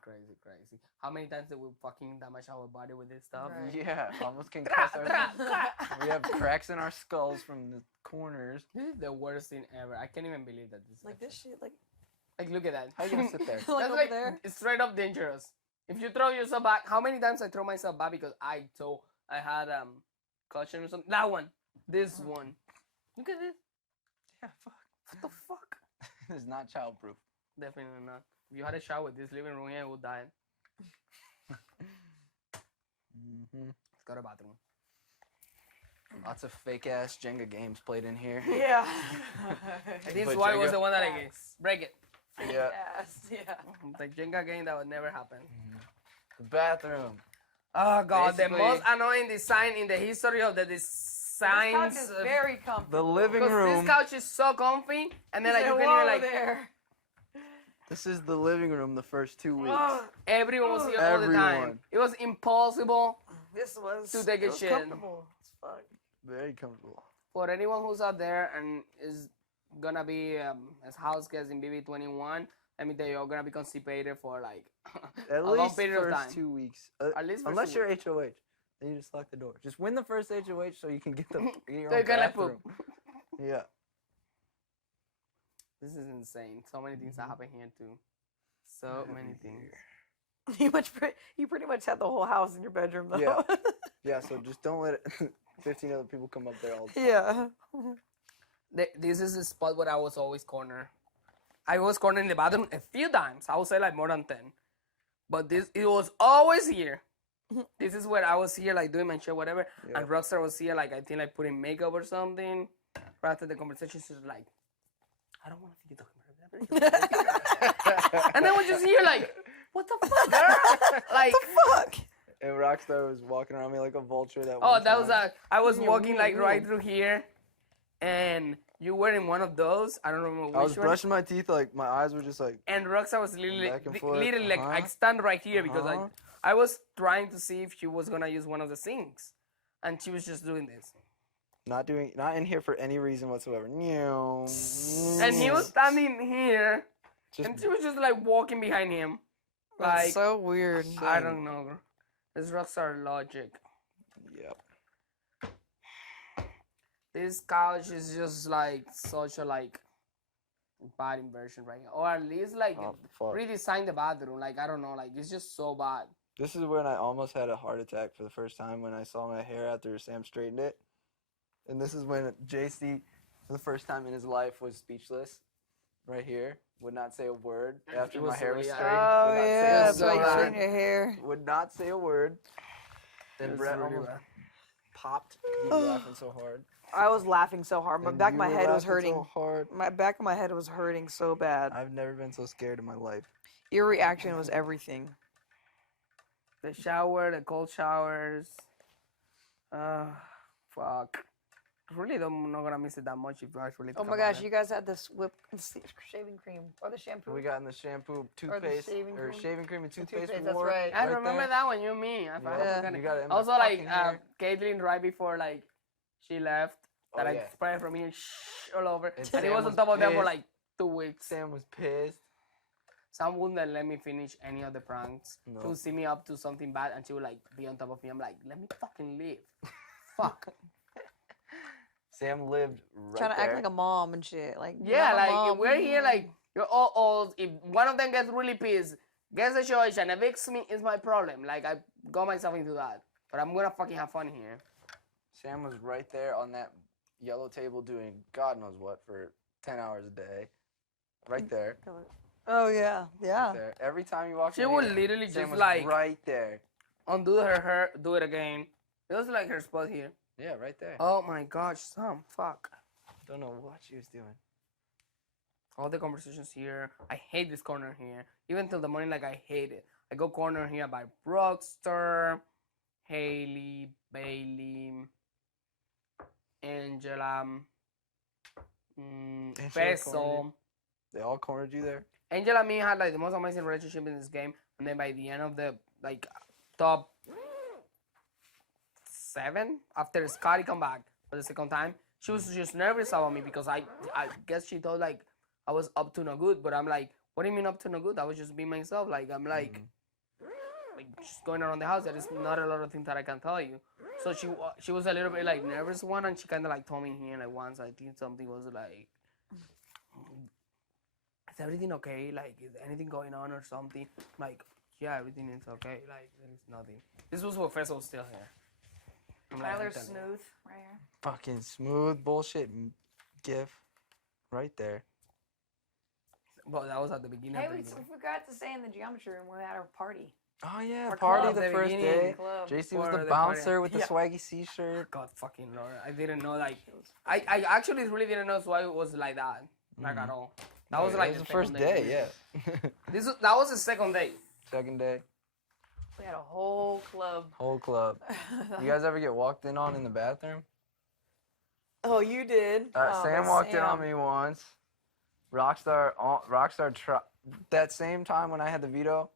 How many times did we fucking damage our body with this stuff? Right. Yeah, almost Tra, concussed tra, ourselves. tra. We have cracks in our skulls from the corners. This is the worst thing ever. I can't even believe that this. Like this shit, like Like look at that. How you gonna sit there? like That's over like there. straight up dangerous. If you throw yourself back, how many times I throw myself back because I had caution or something. That one, this one. Look at this. Yeah, fuck. What the fuck? It's not childproof. Definitely not. If you had a shower with this living room here, I would die. Mm-hmm. Let's go to the bathroom. Lots of fake ass Jenga games played in here. Yeah. This But why was Jenga- the one that I gave. Facts. Break it. Yeah. Yes. Yeah. The Jenga game that would never happen. The bathroom. Oh god, Basically- the most annoying design in the history of the This couch designs. is very comfy. The living Because room. this couch is so comfy, and then like you Whoa can even like there. This is the living room the first 2 weeks. Oh, everyone was here all the time. Everyone. It was impossible this was To take a it was shit. comfortable. It's fuck. Very comfortable. for anyone who's out there and is gonna be as house guest in BB21. Let me tell you, you're gonna be constipated for like At a long least period of first time. 2 weeks. At least for Unless 2 you're weeks. HOH. Then you just lock the door. Just win the first HOH so you can get the get your So own you can like bathroom. poop. Yeah. This is insane. So many things that happen here too. So many things. You pretty much had the whole house in your bedroom though. Yeah. Yeah, so just don't let 15 other people come up there all the time. Yeah. This is the spot where I was always cornered. I was cornered in the bathroom a few times. I would say like more than 10. But it was always here. This is where I was here like doing my shit, whatever. Yeah. And Rockstar was here like I think like putting makeup or something. Right after the conversation, she's like, I don't want to think you're talking about it. And then we're just here like, what the fuck, girl? Like, Fuck. And Rockstar was walking around me like a vulture. That oh, one that was time. I was Yeah, walking like yeah. right through here, and you were in one of those. I don't remember which I was one. brushing my teeth, like my eyes were just like, And Roxa was literally, Back and forth, literally like I uh-huh, stand right here because like uh-huh. I was trying to see if she was gonna use one of the sinks, and she was just doing this. not in here for any reason whatsoever. And he was standing here, just and she was just like walking behind him. Like That's so weird. I don't know. This Rockstar logic. yep. This couch is just like such a like bad inversion right here, or at least like Oh, fuck. redesign the bathroom. Like I don't know, like it's just so bad. This is when I almost had a heart attack for the first time when I saw my hair after Sam straightened it. And this is when JC, for the first time in his life, was speechless. Right here. Would not say a word after It my was hair was really- straightened. Oh Would not say yeah, a that's why you bad. word. straighten your hair. Would not say a word. Then It was Brett really almost bad. popped. He was laughing so hard. I was laughing so hard. My And back of you my were head was laughing hurting. so hard. My back of my head was hurting so bad. I've never been so scared in my life. Your reaction was everything. The shower, the cold showers. Fuck. Really, I'm not gonna miss it that much if you actually. Oh think my about gosh, it. you guys had this shaving cream or the shampoo. We got in the shampoo, toothpaste, shaving or cream? shaving cream and toothpaste. toothpaste, that's war right. I remember there. that one. You and me. I forgot Yeah. forgot it. You got it in my Also, like fucking hair. Caitlyn, right before like she left, Oh, that I yeah. sprayed from here all over, And and it Sam was on was top of them for pissed. like 2 weeks. Sam was pissed. Sam wouldn't let me finish any of the pranks. No. She would see me up to something bad, and she would like be on top of me. I'm like, let me fucking live. Fuck. Sam lived right Trying to there. act like a mom and shit. Like Yeah, not a like mom. we're here, like you're all old. If one of them gets really pissed, gets the church and evicts me, is my problem. Like I got myself into that. but I'm gonna fucking have fun here. Sam was right there on that yellow table doing God knows what for 10 hours a day. Right there. Oh yeah, yeah. Right there. Every time you walk She in would here, literally Sam just was like right there. undo her hair, do it again. It was like her spot here. Yeah, right there. Oh my gosh, Sam, fuck. Don't know what she was doing. All the conversations here. I hate this corner here. Even till the morning, like I hate it. I go corner here by Rockstar, Haley, Bailey, Angela, Peso. cornered They all cornered you there. Angela and me had like the most amazing relationship in this game, and then by the end of the like top 7, after Scotty come back for the second time, she was just nervous about me because I guess she thought like I was up to no good, but I'm like, what do you mean up to no good? I was just being myself. Like I'm like just going around the house. There is not a lot of things that I can tell you. So she was a little bit like nervous one, and she kind of like told me here like once I think something was like, is everything okay? Like is anything going on or something? I'm like yeah, everything is okay. Like there is nothing. This was when Fessel was still here. I'm like, Tyler's I'm telling you. smooth right here. Fucking smooth bullshit gif. Right there. But that was at the beginning. Hey, of the we game. forgot to say in the geometry room we had our party. Oh yeah, Our party club, the the first beginning. day. Club. JC was For the the bouncer party. with the Yeah. swaggy C shirt. God fucking Lord. I didn't know like I actually really didn't know why it was like that. Like at all. That was like the first day, yeah. That was the second day. Second day, We had a whole club. whole club. You guys ever get walked in on in the bathroom? Oh, you did. Oh, Sam that's walked in on Sam. me once. Rockstar that same time when I had the veto,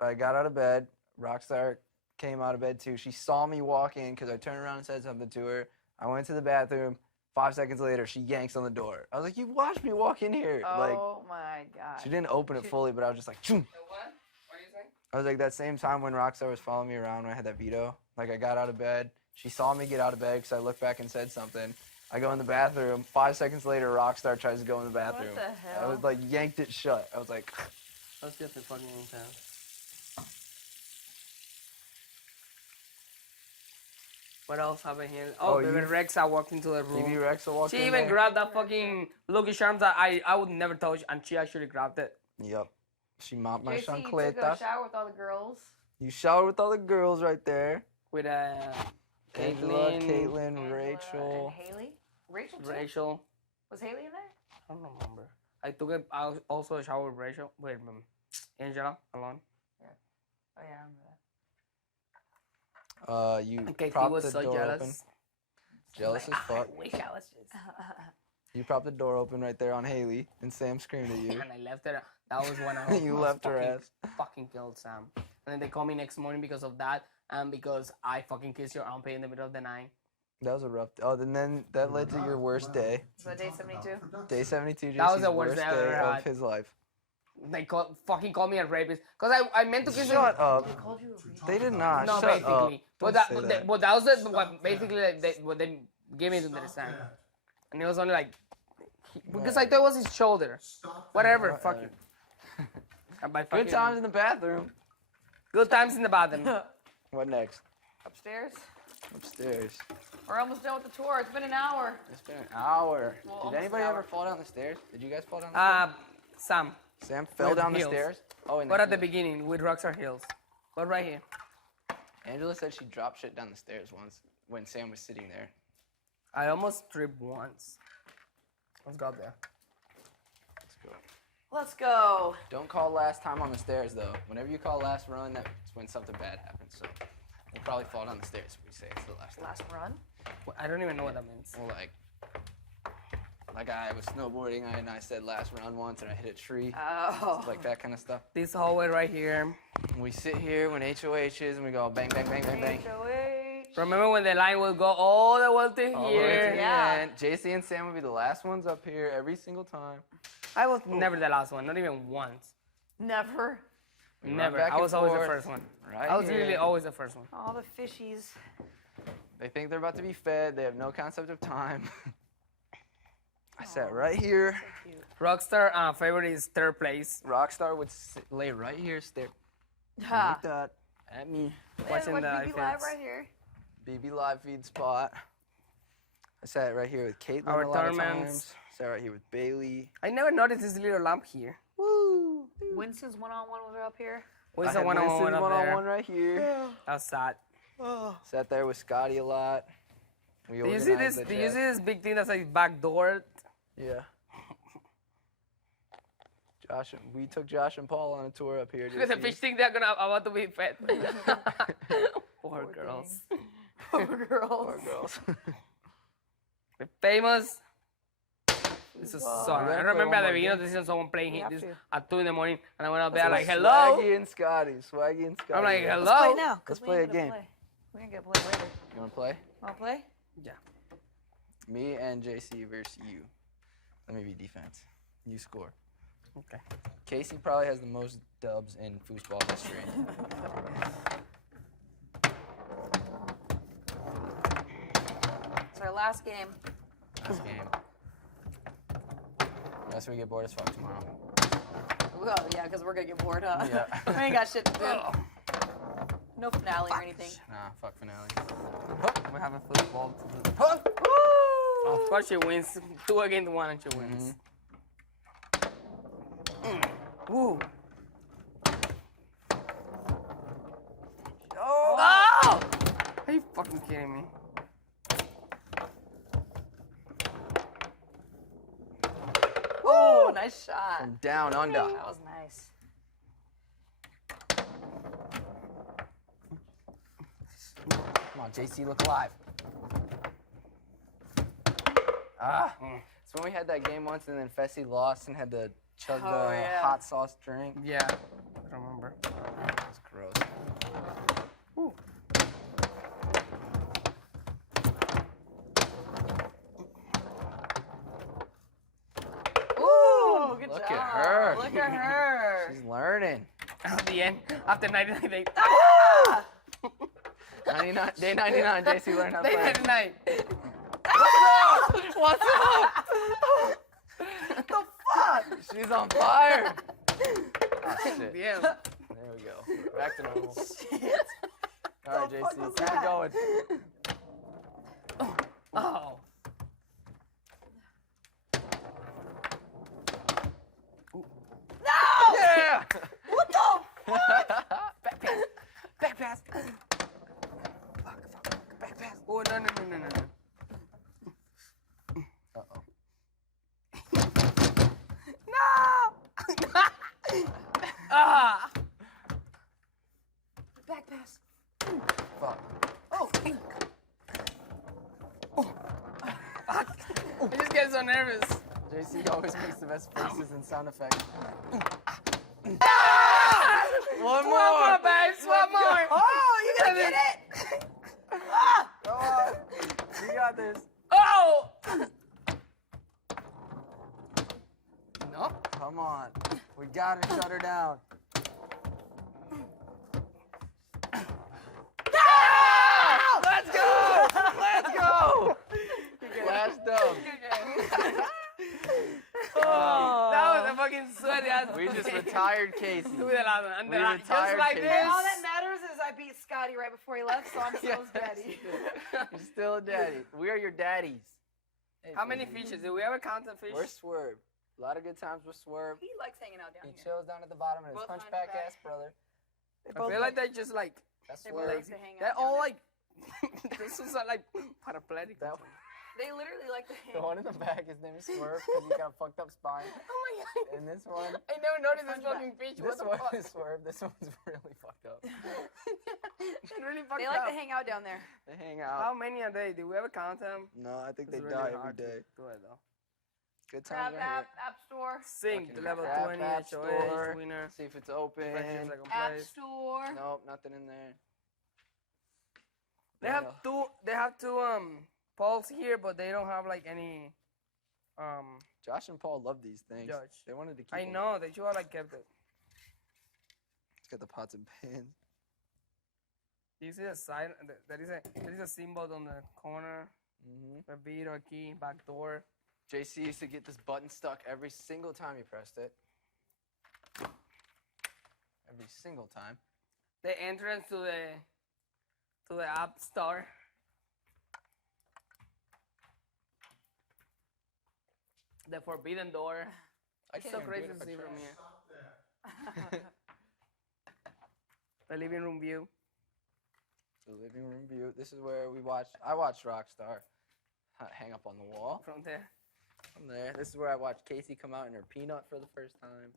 I got out of bed. Rockstar came out of bed too. She saw me walk in because I turned around and said something to her. I went to the bathroom. 5 seconds later, she yanks on the door. I was like, "You watched me walk in here." Like, Oh my god. she didn't open it fully, but I was just like, "Choom." What? What are you saying? I was like, that same time when Rockstar was following me around when I had that veto. Like, I got out of bed. She saw me get out of bed because I looked back and said something. I go in the bathroom. 5 seconds later, Rockstar tries to go in the bathroom. the I hell? was like, yanked it shut. I was like, That's just a fucking intense. What else happened here? Oh, Oh, Baby you- Rexa walked into the room. TV Rex walked She in even there. grabbed that fucking Lucky Charms that I would never touch, and she actually grabbed it. Yep. She mopped my JC, you took a chancletas. shower with all the girls. You showered with all the girls right there. With Angela, Caitlyn, Caitlyn, Angela Rachel. and Haley. Rachel too? Rachel. Was Haley in there? I don't remember. I took it also a shower with Rachel. Wait, Angela alone. Oh yeah, I remember You And Katie propped was the so door jealous. open. Jealous as Like, fuck. I wish I was just. that. You propped the door open right there on Haley, and Sam screamed at you. And I left her. That was when I You almost left her fucking- ass. Fucking killed Sam. And then they called me next morning because of that, and because I fucking kissed your armpit in the middle of the night. That was a rough. Oh, and then that led to your worst day. So day 72. Day 72. That was JC's the worst day I ever day had. of his life. They fucking called me a rapist because I meant to kiss Shut him. up. They called you a retard. They did not. No, Shut basically. up. But Don't that, say but, that. but that was the, what basically what they gave me to understand. And it was only like because I thought it was his shoulder. Whatever, fuck you. And by Good fucking- times in the bathroom. Good times in the bathroom. What next? Upstairs. Upstairs. We're almost done with the tour. It's been an hour. It's been an hour. Well, Did almost anybody an ever hour. fall down the stairs? Did you guys fall down the stairs? Sam. Sam fell with down the heels. stairs? Oh, and But at the beginning with Rocks Are Hills. But right here. Angela said she dropped shit down the stairs once when Sam was sitting there. I almost tripped once. Let's go up there. Let's go. Let's go. Don't call last time on the stairs, though. Whenever you call last run, that's when something bad happens. So we'll probably fall down the stairs if we say it's the last time. Last run. Well, I don't even know what that means. Well, like I was snowboarding and I said last run once and I hit a tree. Oh. Like that kind of stuff. This hallway right here. We sit here when HOH is and we go bang, bang, bang, bang, bang. HOH. Remember when the line will go all the way to All the way to here? the Yeah. end. JC and Sam would be the last ones up here every single time. I was never the last one, not even once. Never. We run Never. back I and was always the forth. first one. Right I was here. really always the first one. All the fishies. They think they're about to be fed. They have no concept of time. I sat right here. So cute. Rockstar favorite is third place. Rockstar would lay right here, stare Ha. like that at me. Watching watch the BB Live iPads. right here. BB live feed spot. I sat right here with Caitlin Our a lot of tournaments. times. Sat right here with Bailey. I never noticed this little lamp here. Woo! Winston's one-on-one was up here. What's I the had one-on-one Winston's up one-on-one there? right here. That's sad. Sat there with Scotty a lot. We Do you see organized this? the Do you chat. see this big thing that's like back door? Yeah. We took Josh and Paul on a tour up here. Look at the JC. fish think they're about to be fed. Poor Poor girls. Poor girls. Poor girls. The famous. This is Wow. sorry. We I gotta play remember one at the more beginning of game. the season, someone playing We have this to. at 2 in the morning, and I went up there So like, hello. Swaggy and Scotty. Swaggy and Scotty. I'm like, Let's Let's play hello. it now. 'cause Let's we play ain't a gonna game. play. We ain't gonna play later. You want to play? Wanna play? Yeah. Me and JC versus you. Let me be defense. You score. Okay. Casey probably has the most dubs in foosball history. It's our last game. Last game. Unless we get bored as fuck tomorrow. Well, yeah, because we're gonna get bored, huh? Yeah. we ain't got shit to do. No finale or anything. Nah, fuck finale. We have a football to do. Huh? Of course, she wins. 2 against 1, and she wins. Woo. Oh! Are you fucking kidding me? Woo! Nice shot. From down under. That was nice. Come on, JC, look alive. Ah. So when we had that game once and then Fessy lost and had to chug Oh, the yeah. hot sauce drink. Yeah. I remember. That's gross. Woo. Ooh, good Look job. at her. Look at her. She's learning. At the end, after 99 days. Ah! 99, day 99, JC learned how to Day play. 99. What's up? The fuck? She's on fire. Oh, shit. Yeah. There we go. Back to normal. Shit. All right, The fuck JC, was keep it that? going. Oh. No! Yeah! What the? Back pass. Back pass. Fuck. Back pass. Oh, no. Uh-oh. No! Ah! Back pass. Fuck. Oh. I just get so nervous. JC always makes the best faces and sound effects. One more, babes. One more. Oh, you gonna get it? Ah! Come on. You got this. Oh! No. Come on. We gotta shut her down. Let's go! Let's go! Last dub. Oh. That was a fucking sweaty ass. We just retired Casey. Look at that one. And We then just retired like Casey. this. All that matters is I beat Scotty right before he left, so I'm still his daddy. You're still a daddy. We are your daddies. Hey, How many baby. fishes? Did we ever count the fish? We're Swerve. A lot of good times with Swerve. He likes hanging out down He here. chills down at the bottom of his Both hunchback hunchback. ass brother. They I both feel like they just like That's they both Swerve. like to hang out. they're down all there. like this is like paraplegic. That, They literally like to hang. the one in the back, his name is Swerve because he got a fucked up spine. Oh my god! And this one, I never noticed this Hunchback. fucking fish. this What the one fuck? is Swerve. This one's really fucked up. It really fucked They like up. to hang out down there. They hang How out. many are they? Did we ever count them? No, I think It's they really die every hard to day. do it though. Good Crab times are app store. Sync Fucking level crap 20 app HOH store. winner. here. See if it's open. Practice second App place. store. Nope, nothing in there. They have two. They have two poles here, but they don't have like any Josh and Paul love these things. judge. They wanted to keep I them. know they should have like kept it. It's got the pots and pans. You see the sign? There is a symbol on the corner. Mm-hmm. A beat or key, back door. JC used to get this button stuck every single time he pressed it. Every single time. The entrance to the to the App Store. The Forbidden Door. I It's can't so even do crazy it to if I see from try. here. Stop that. The living room view. The living room view. This is where I watched Rockstar hang up on the wall. From there. From there. This is where I watched Casey come out in her peanut for the first time.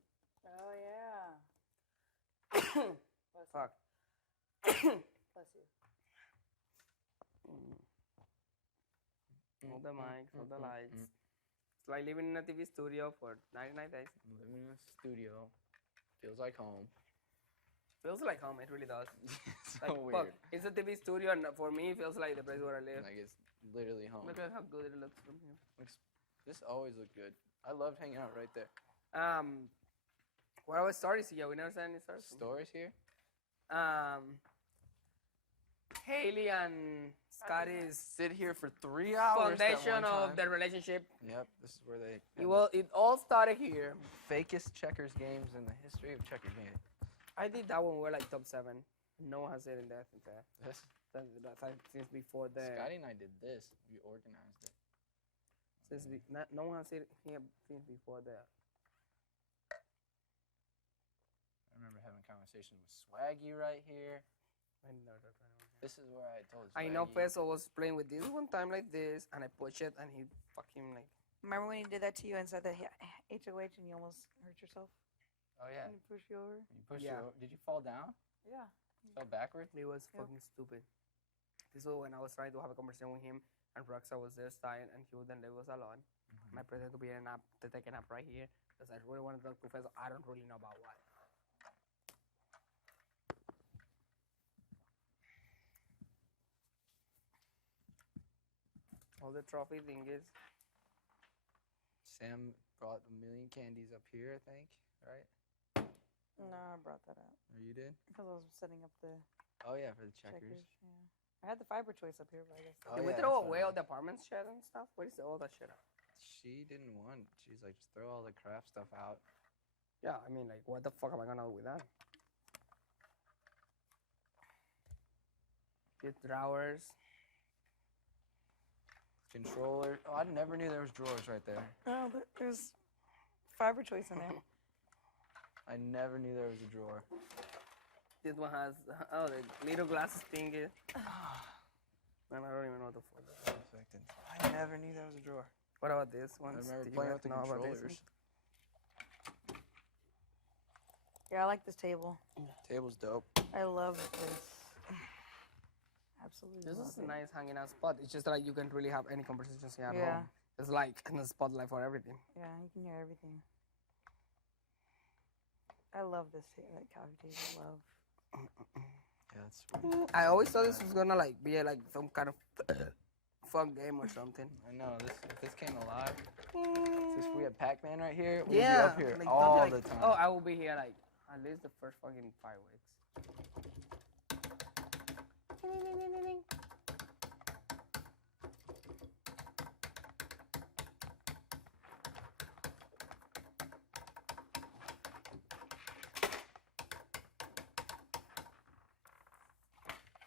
Oh yeah. Fuck. Bless you. All the mics, all the Mm, mm, lights. mm. It's like living in a TV studio for 99 days. Living in a studio. Feels like home. Feels like home, it really does. so Like, weird. fuck, it's a TV studio, and for me, it feels like the place where I live. Like it's literally home. Look at how good it looks from here. This always looked good. I loved hanging out right there. What about stories here? We never said any stories. Stories here? Haley and Scotty's Sit here for 3 hours. that foundation one of time. their relationship. Yep, this is where they. It all started here. Fakest checkers games in the history of checker games. I did that one. We're like top 7. No one has it in there since This, since before the. Scotty and I did this. We organized it. No one has it here since before the. I remember having conversations with Swaggy right here. I never tried one. This is where I told I Swaggy. know Peso was playing with this one time like this, and I push it, and he fucking like. Remember when he did that to you and said that HOH and you almost hurt yourself? Oh yeah. And he pushed you over? You pushed Yeah. you. Did you fall down? Yeah. Fell backwards? He was Yep. fucking stupid. This was when I was trying to have a conversation with him, and Roxa was there dying, and he wouldn't leave us alone. And I pretended to be in a nap, to take a nap right here, because I really wanted to talk to Professor. I don't really know about what. All the trophy thingies. Sam brought a million candies up here, I think, right? No, I brought that up Or you did? because I was setting up the Oh yeah, for the checkers. checkers. Yeah. I had the fiber choice up here, but I guess. Oh, Did we yeah, throw that's away what I all the apartment shit and stuff? What is all that shit? She didn't want. She's like, just throw all the craft stuff out. Yeah, I mean, like, what the fuck am I gonna do with that? Get drawers. Controller. Oh, I never knew there was drawers right there. Oh, there's fiber choice in there. I never knew there was a drawer. This one has, oh, the little glasses thingy. Man, I don't even know what the fuck that is. Perfect. I never knew there was a drawer. What about this one? I remember Did you playing guys with the know about this controllers. Yeah, I like this table. Table's dope. I love this. Absolutely. This love is a it. nice hanging out spot. It's just like you can really have any conversations here at Yeah. home. It's like a spotlight for everything. Yeah, you can hear everything. I love this like coffee table. Love. Yeah, that's sweet. I always thought this was gonna like be like some kind of fun game or something. I know. If this came alive, since we had Pac-Man right here, we'd Yeah, be up here like, all don't be the like, time. oh, I will be here like at least the first fucking fireworks.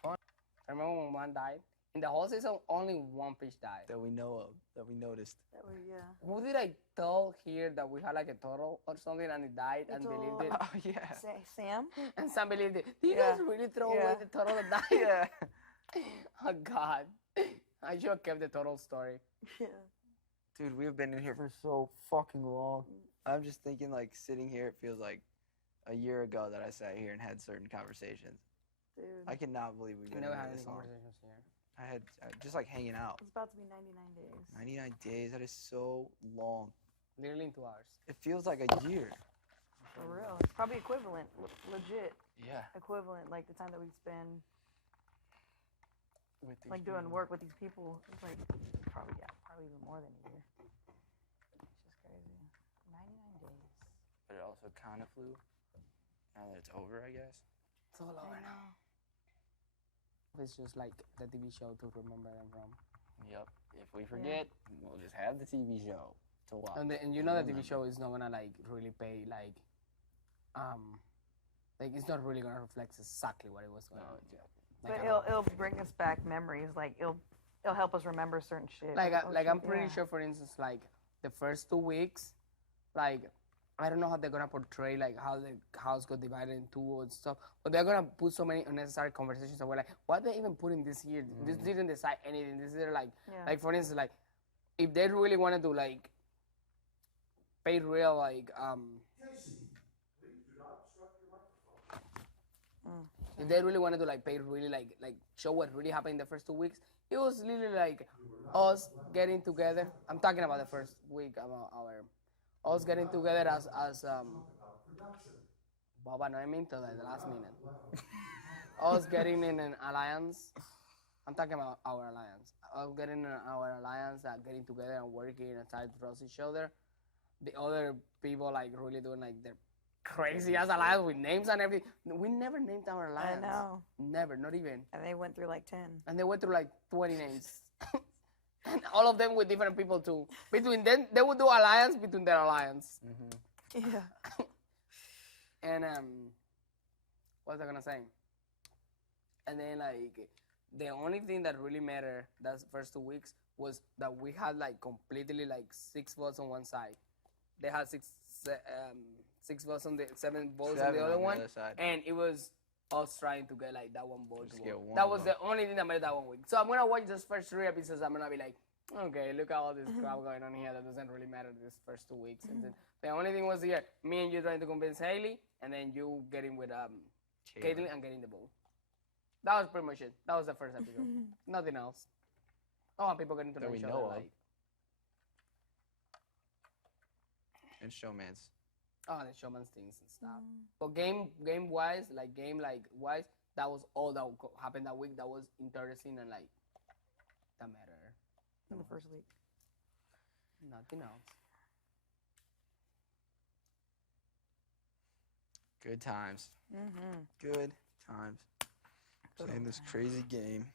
I remember when one died. In the whole season, only one fish died. That we know of, that we noticed. That way, yeah. Who did I tell here that we had like a turtle or something and it died You and told- believed it? Oh yeah. Sam. And Sam believed it. Did you Yeah. guys really throw away Yeah. the turtle that died? Yeah. Oh God. I should have kept the turtle story. Yeah. Dude, we've been in here for so fucking long. I'm just thinking, like, sitting here, it feels like a year ago that I sat here and had certain conversations. Dude. I cannot believe we've We been never in had here any this long. conversations here. I had just like hanging out. It's about to be 99 days. 99 days. That is so long. Literally in 2 hours. It feels like a year. For real. It's probably equivalent. Legit Yeah. equivalent. Like the time that we spend With these like doing people. work with these people. It's like probably even more than a year. It's just crazy. 99 days. But it also kind of flew. Now that it's over, I guess. It's all over I now. know. It's just like the TV show to remember them from. Yep. If we forget, we'll just have the TV show to watch. And you know the TV Remember. show is not gonna like really pay like it's not really gonna reflect exactly what it was No, gonna. exactly. But a lot. it'll bring us back memories. Like it'll help us remember certain shit. Like oh, like shit, I'm pretty yeah. sure, for instance, like the first 2 weeks, like I don't know how they're gonna portray like how the house got divided in two and stuff, but they're gonna put so many unnecessary conversations. And we're like, what they even put in this here? This didn't decide anything. This is like, Yeah. like for instance, like if they really wanted to like pay real like if they really wanted to like pay really like show what really happened in the first 2 weeks, it was literally like us getting together. I'm talking about the first week about us getting together as Boba, no, I mean to like the last minute. Us getting in an alliance. I'm talking about our alliance. Us getting in our alliance, getting together and working and trying to trust each other. The other people like really doing like their crazy ass alliance with names and everything. We never named our I alliance. know. Never, not even. And they went through like 10. And they went through like 20 names. And all of them with different people too. Between them, they would do alliance between their alliance. Mm-hmm. Yeah. And what was I gonna say? And then like the only thing that really mattered that first 2 weeks was that we had like completely like 6 votes on one side. They had six votes on the 7 votes on the other one, side. and it was us trying to get like that one vote. Just get one That was vote. the only thing that made that one week. So I'm gonna watch those first 3 episodes. I'm gonna be like, okay, look at all this crap going on here that doesn't really matter this first 2 weeks. And then the only thing was here, me and you trying to convince Haley, and then you getting with Caitlyn and getting the vote. That was pretty much it. That was the first episode. Nothing else. Oh, and people getting to That know we each know other. of. Like, And showmans. oh, the showman's things and stuff. But game wise, that was all that happened that week. That was interesting and like that mattered. In the first week. Nothing else. Good times. Mm-hmm. Good times. Playing this crazy game.